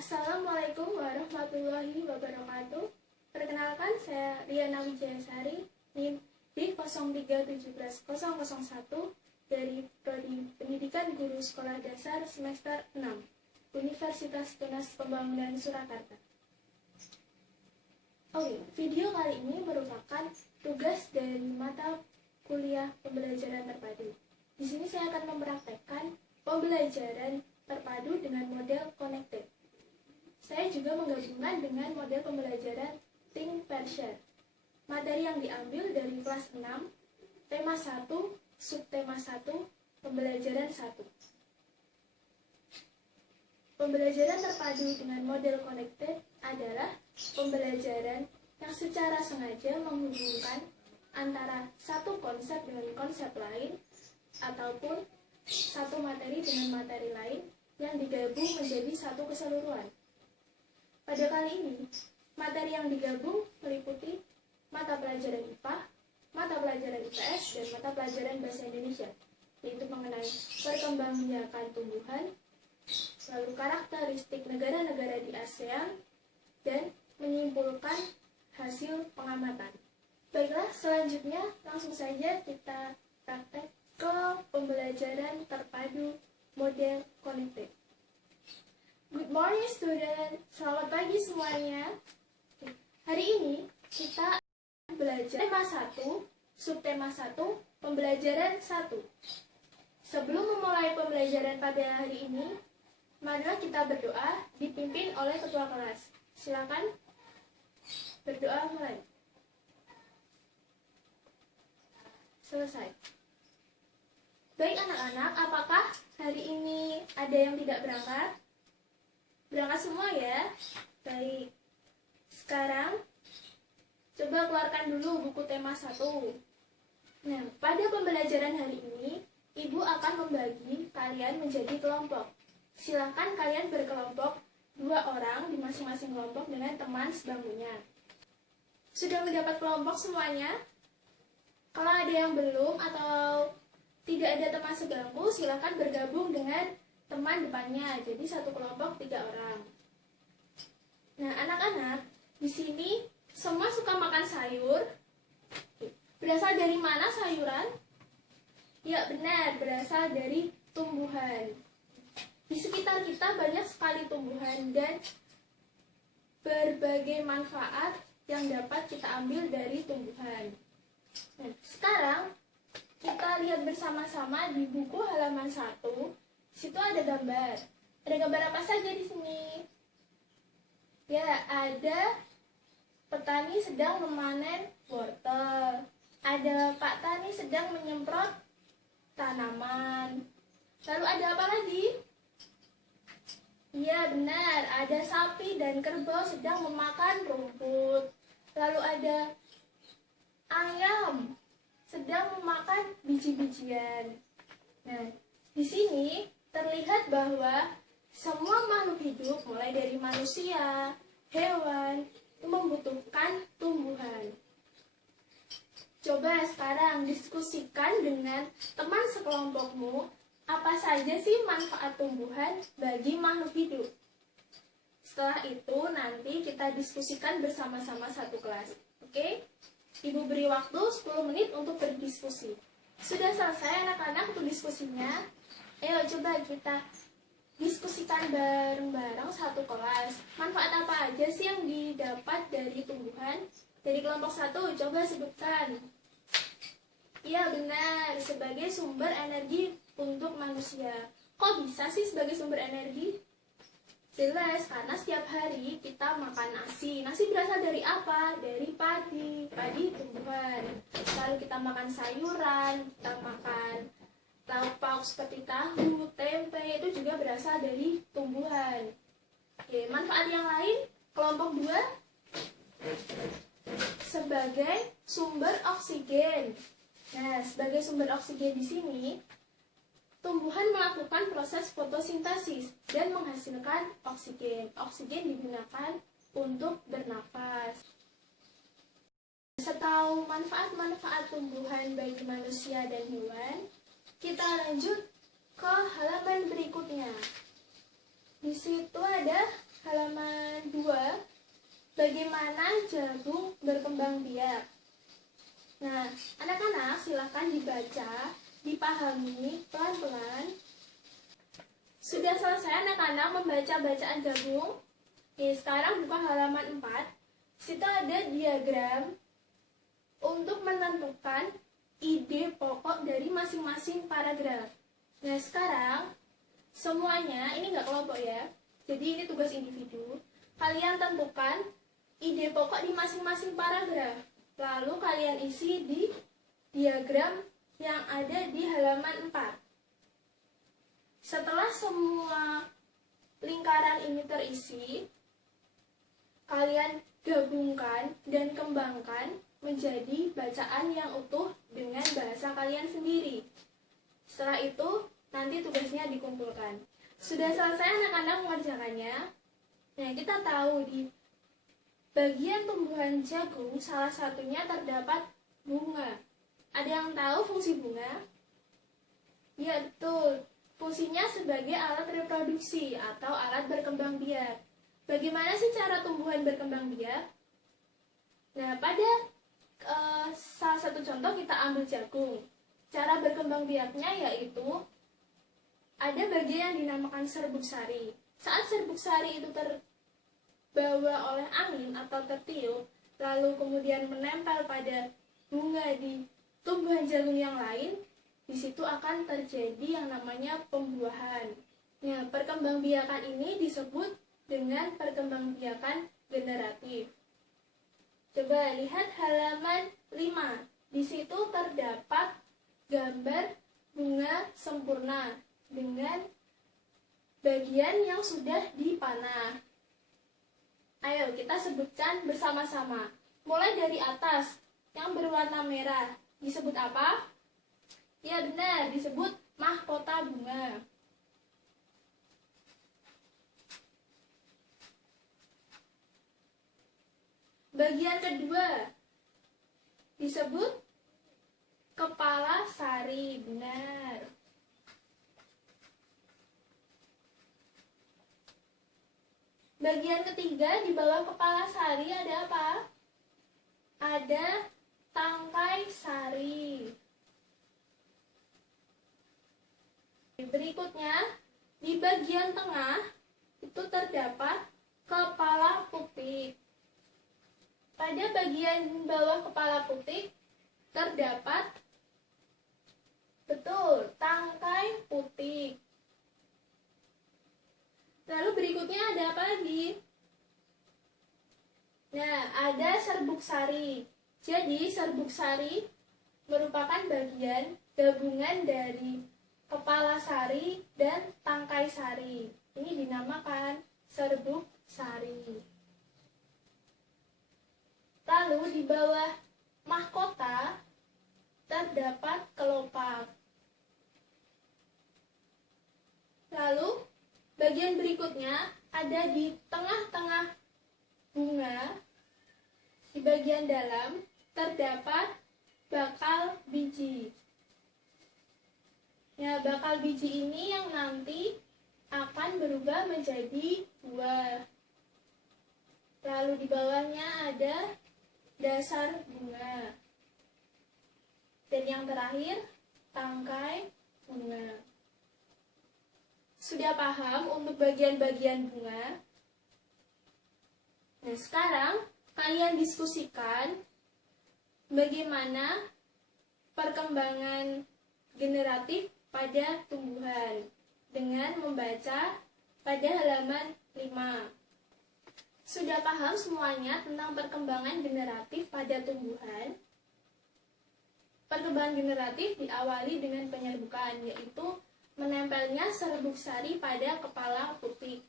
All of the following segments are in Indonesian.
Assalamualaikum warahmatullahi wabarakatuh. Perkenalkan, saya Riana Wijayasari, NIM D0317001 dari Prodi Pendidikan Guru Sekolah Dasar semester 6, Universitas Tunas Pembangunan Surakarta. Video kali ini merupakan tugas dari mata kuliah pembelajaran terpadu. Di sini saya akan mempraktekkan pembelajaran terpadu dengan model connected. Saya juga menggabungkan dengan model pembelajaran Think Pair Share. Materi yang diambil dari kelas 6, tema 1, subtema 1, pembelajaran 1. Pembelajaran terpadu dengan model connected adalah pembelajaran yang secara sengaja menghubungkan antara satu konsep dengan konsep lain ataupun satu materi dengan materi lain yang digabung menjadi satu keseluruhan. Pada kali ini, materi yang digabung meliputi mata pelajaran IPA, mata pelajaran IPS, dan mata pelajaran Bahasa Indonesia, yaitu mengenai perkembangbiakan tumbuhan, lalu karakteristik negara-negara di ASEAN, dan menyimpulkan hasil pengamatan. Baiklah, selanjutnya langsung saja kita praktek ke pembelajaran terpadu model connected. Good morning student, selamat pagi semuanya. Hari ini kita belajar tema 1, subtema 1, pembelajaran 1. Sebelum memulai pembelajaran pada hari ini, marilah kita berdoa dipimpin oleh ketua kelas. Silakan berdoa mulai. Selesai. Baik anak-anak, apakah hari ini ada yang tidak berangkat? Berangkat semua ya? Baik. Sekarang, coba keluarkan dulu buku tema 1. Nah, pada pembelajaran hari ini, Ibu akan membagi kalian menjadi kelompok. Silakan kalian berkelompok 2 orang di masing-masing kelompok dengan teman sebangkunya. Sudah mendapat kelompok semuanya? Kalau ada yang belum atau tidak ada teman sebangku, silakan bergabung dengan teman depannya, jadi satu kelompok 3 orang. Nah, anak-anak, di sini semua suka makan sayur. Berasal dari mana sayuran? Ya, benar, berasal dari tumbuhan. Di sekitar kita banyak sekali tumbuhan dan berbagai manfaat yang dapat kita ambil dari tumbuhan. Nah, sekarang kita lihat bersama-sama di buku halaman 1. Di situ ada gambar. Ada gambar apa saja di sini? Ya, ada petani sedang memanen wortel. Ada Pak Tani sedang menyemprot tanaman. Lalu ada apa lagi? Iya, benar. Ada sapi dan kerbau sedang memakan rumput. Lalu ada ayam sedang memakan biji-bijian. Nah, di sini terlihat bahwa semua makhluk hidup, mulai dari manusia, hewan, membutuhkan tumbuhan. Coba sekarang diskusikan dengan teman sekelompokmu, apa saja sih manfaat tumbuhan bagi makhluk hidup. Setelah itu nanti kita diskusikan bersama-sama satu kelas. Oke? Ibu beri waktu 10 menit untuk berdiskusi. Sudah selesai anak-anak untuk diskusinya? Ayo coba kita diskusikan bareng-bareng satu kelas. Manfaat apa aja sih yang didapat dari tumbuhan? Dari kelompok 1, coba sebutkan. Iya benar, sebagai sumber energi untuk manusia. Kok bisa sih sebagai sumber energi? Jelas, karena setiap hari kita makan nasi. Nasi berasal dari apa? Dari padi. Padi tumbuhan. Lalu kita makan sayuran, kita makan lauk pauk seperti tahu, tempe, itu juga berasal dari tumbuhan. Oke, manfaat yang lain, kelompok 2, sebagai sumber oksigen. Nah, sebagai sumber oksigen di sini, tumbuhan melakukan proses fotosintesis dan menghasilkan oksigen. Oksigen digunakan untuk bernafas. Setahu manfaat-manfaat tumbuhan bagi manusia dan hewan, kita lanjut ke halaman berikutnya. Di situ ada halaman 2, bagaimana jagung berkembang biak. Nah, anak-anak silahkan dibaca, dipahami pelan-pelan. Sudah selesai anak-anak membaca bacaan jagung? Oke, sekarang buka halaman 4. Situ ada diagram untuk menentukan ide pokok dari masing-masing paragraf. Nah, sekarang semuanya, ini nggak kelompok ya, jadi ini tugas individu. Kalian tentukan ide pokok di masing-masing paragraf. Lalu kalian isi di diagram yang ada di halaman 4. Setelah semua lingkaran ini terisi, kalian gabungkan dan kembangkan menjadi bacaan yang utuh dengan bahasa kalian sendiri. Setelah itu, nanti tugasnya dikumpulkan. Sudah selesai anak-anak mengerjakannya? Nah, kita tahu di bagian tumbuhan jagung salah satunya terdapat bunga. Ada yang tahu fungsi bunga? Ya, betul. Fungsinya sebagai alat reproduksi atau alat berkembang biak. Bagaimana sih cara tumbuhan berkembang biak? Nah, pada salah satu contoh kita ambil jagung. Cara berkembang biaknya yaitu ada bagian yang dinamakan serbuk sari. Saat serbuk sari itu terbawa oleh angin atau tertiup, lalu kemudian menempel pada bunga di tumbuhan jagung yang lain, di situ akan terjadi yang namanya pembuahan. Nah, perkembangbiakan ini disebut dengan perkembangbiakan generatif. Coba lihat halaman 5. Di situ terdapat gambar bunga sempurna dengan bagian yang sudah dipanah. Ayo kita sebutkan bersama-sama. Mulai dari atas, yang berwarna merah disebut apa? Ya benar, disebut mahkota bunga. Bagian kedua disebut kepala sari, benar. Bagian ketiga di bawah kepala sari ada apa? Ada tangkai sari. Berikutnya, di bagian tengah itu terdapat kepala putik. Pada bagian bawah kepala putik terdapat, betul, tangkai putik. Lalu berikutnya ada apa lagi? Nah, ada serbuk sari. Jadi serbuk sari merupakan bagian gabungan dari kepala sari dan tangkai sari. Ini dinamakan serbuk sari. Lalu di bawah mahkota terdapat kelopak. Lalu bagian berikutnya ada di tengah-tengah bunga. Di bagian dalam terdapat bakal biji. Ya, bakal biji ini yang nanti akan berubah menjadi buah. Lalu di bawahnya ada dasar bunga. Dan yang terakhir, tangkai bunga. Sudah paham untuk bagian-bagian bunga? Nah, sekarang kalian diskusikan bagaimana perkembangan generatif pada tumbuhan dengan membaca pada halaman 5. Sudah paham semuanya tentang perkembangan generatif pada tumbuhan? Perkembangan generatif diawali dengan penyerbukan, yaitu menempelnya serbuk sari pada kepala putik.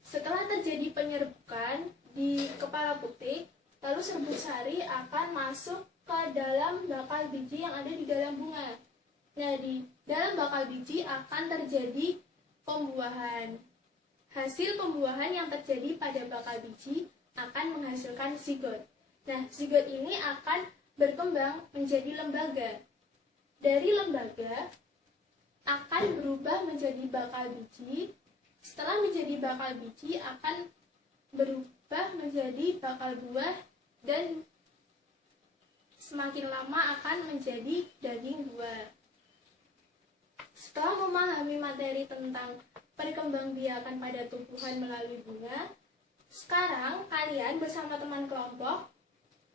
Setelah terjadi penyerbukan di kepala putik, lalu serbuk sari akan masuk ke dalam bakal biji yang ada di dalam bunga. Nah, di dalam bakal biji akan terjadi pembuahan. Hasil pembuahan yang terjadi pada bakal biji akan menghasilkan zigot. Nah, zigot ini akan berkembang menjadi lembaga. Dari lembaga akan berubah menjadi bakal biji, Setelah menjadi bakal biji akan berubah menjadi bakal buah dan semakin lama akan menjadi daging buah. Setelah memahami materi tentang perkembangbiakan pada tumbuhan melalui bunga, sekarang kalian bersama teman kelompok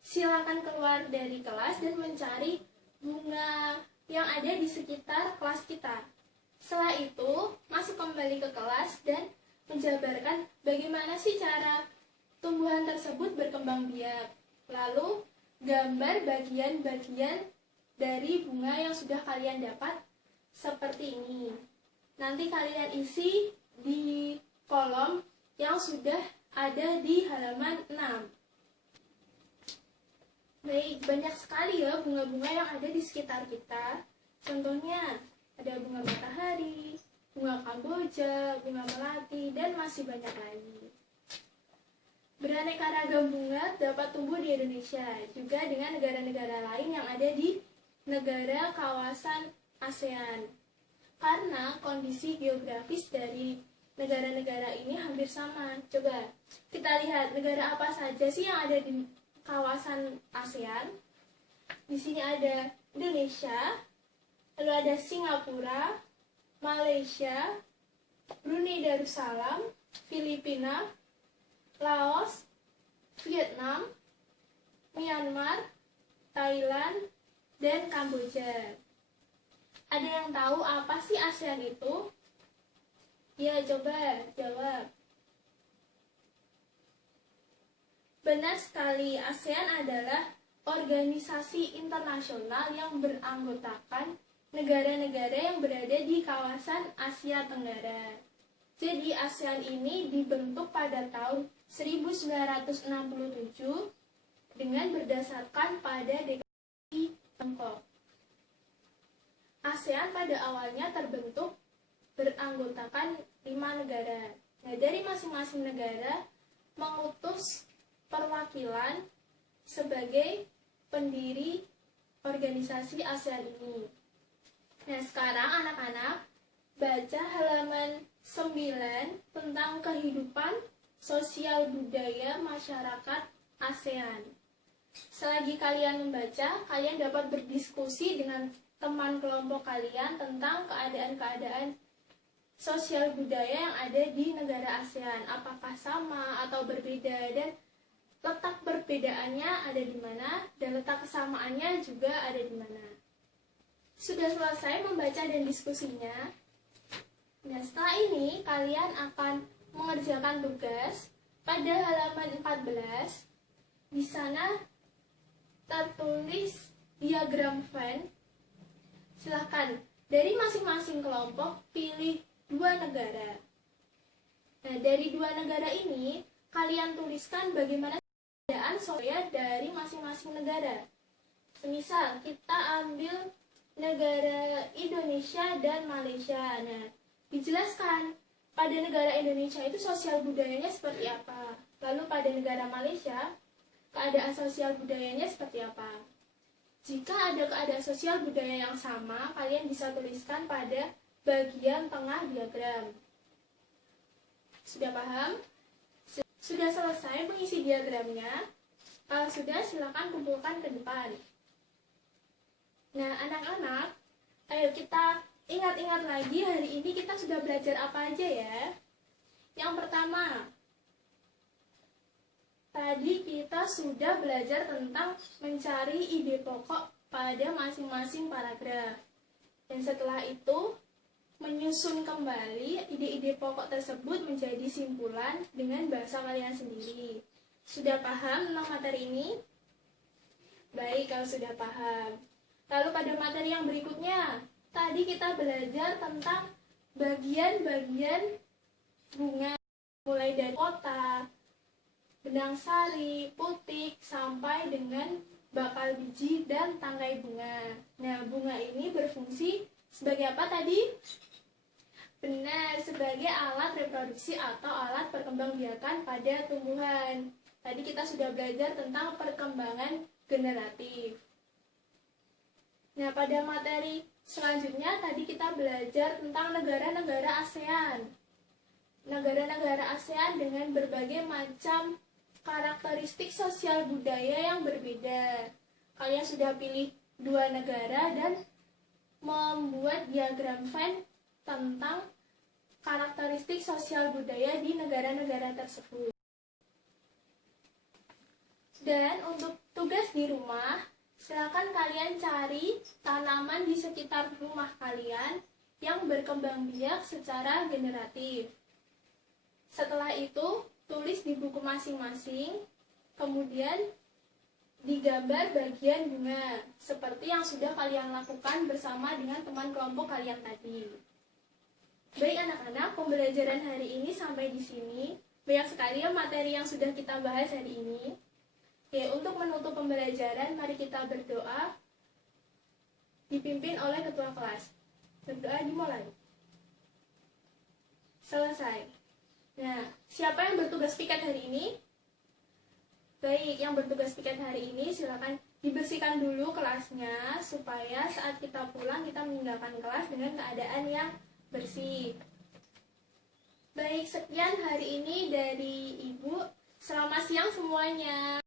silakan keluar dari kelas dan mencari bunga yang ada di sekitar kelas kita. Setelah itu, masuk kembali ke kelas dan menjabarkan bagaimana sih cara tumbuhan tersebut berkembang biak. Lalu, gambar bagian-bagian dari bunga yang sudah kalian dapat seperti ini. Nanti kalian isi di kolom yang sudah ada di halaman 6. Baik, banyak sekali ya bunga-bunga yang ada di sekitar kita. Contohnya, ada bunga matahari, bunga kamboja, bunga melati, dan masih banyak lagi. Beraneka ragam bunga dapat tumbuh di Indonesia, juga dengan negara-negara lain yang ada di negara kawasan ASEAN. Karena kondisi geografis dari negara-negara ini hampir sama. Coba kita lihat negara apa saja sih yang ada di kawasan ASEAN. Di sini ada Indonesia, lalu ada Singapura, Malaysia, Brunei Darussalam, Filipina, Laos, Vietnam, Myanmar, Thailand, dan Kamboja. Ada yang tahu apa sih ASEAN itu? Ya, coba jawab. Benar sekali, ASEAN adalah organisasi internasional yang beranggotakan negara-negara yang berada di kawasan Asia Tenggara. Jadi ASEAN ini dibentuk pada tahun 1967 dengan berdasarkan pada deklarasi Bangkok. ASEAN pada awalnya terbentuk beranggotakan 5 negara. Nah, dari masing-masing negara mengutus perwakilan sebagai pendiri organisasi ASEAN ini. Nah, sekarang anak-anak baca halaman 9 tentang kehidupan sosial budaya masyarakat ASEAN. Selagi kalian membaca, kalian dapat berdiskusi dengan teman kelompok kalian tentang keadaan-keadaan sosial budaya yang ada di negara ASEAN. Apakah sama atau berbeda, dan letak perbedaannya ada di mana, dan letak kesamaannya juga ada di mana. Sudah selesai membaca dan diskusinya? Nah, setelah ini kalian akan mengerjakan tugas pada halaman 14. Di sana tertulis diagram Venn. Silakan dari masing-masing kelompok pilih 2 negara. Nah, dari 2 negara ini kalian tuliskan bagaimana keadaan sosial dari masing-masing negara. Semisal kita ambil negara Indonesia dan Malaysia. Nah, dijelaskan pada negara Indonesia itu sosial budayanya seperti apa. Lalu pada negara Malaysia, keadaan sosial budayanya seperti apa. Jika ada keadaan sosial budaya yang sama, kalian bisa tuliskan pada bagian tengah diagram. Sudah paham? Sudah selesai mengisi diagramnya? Kalau sudah, silakan kumpulkan ke depan. Nah, anak-anak, ayo kita ingat-ingat lagi hari ini kita sudah belajar apa aja ya. Yang pertama, tadi kita sudah belajar tentang mencari ide pokok pada masing-masing paragraf. Dan setelah itu, menyusun kembali ide-ide pokok tersebut menjadi simpulan dengan bahasa kalian sendiri. Sudah paham tentang materi ini? Baik, kalau sudah paham. Lalu pada materi yang berikutnya, tadi kita belajar tentang bagian-bagian bunga, mulai dari kotak, benang sari, putik, sampai dengan bakal biji dan tangkai bunga. Nah, bunga ini berfungsi sebagai apa tadi? Benar, sebagai alat reproduksi atau alat perkembangbiakan pada tumbuhan. Tadi kita sudah belajar tentang perkembangan generatif. Nah, pada materi selanjutnya tadi kita belajar tentang negara-negara ASEAN. negara-negara ASEAN dengan berbagai macam karakteristik sosial budaya yang berbeda. Kalian sudah pilih 2 negara dan membuat diagram Venn tentang karakteristik sosial budaya di negara-negara tersebut. Dan untuk tugas di rumah, silakan kalian cari tanaman di sekitar rumah kalian yang berkembang biak secara generatif. Setelah itu, tulis di buku masing-masing, kemudian digambar bagian bunga, seperti yang sudah kalian lakukan bersama dengan teman kelompok kalian tadi. Baik anak-anak, pembelajaran hari ini sampai di sini. Banyak sekali ya materi yang sudah kita bahas hari ini. Oke, untuk menutup pembelajaran, mari kita berdoa dipimpin oleh ketua kelas. Berdoa dimulai. Selesai. Nah, siapa yang bertugas piket hari ini? Baik, yang bertugas piket hari ini silakan dibersihkan dulu kelasnya supaya saat kita pulang kita meninggalkan kelas dengan keadaan yang bersih. Baik, sekian hari ini dari Ibu. Selamat siang semuanya.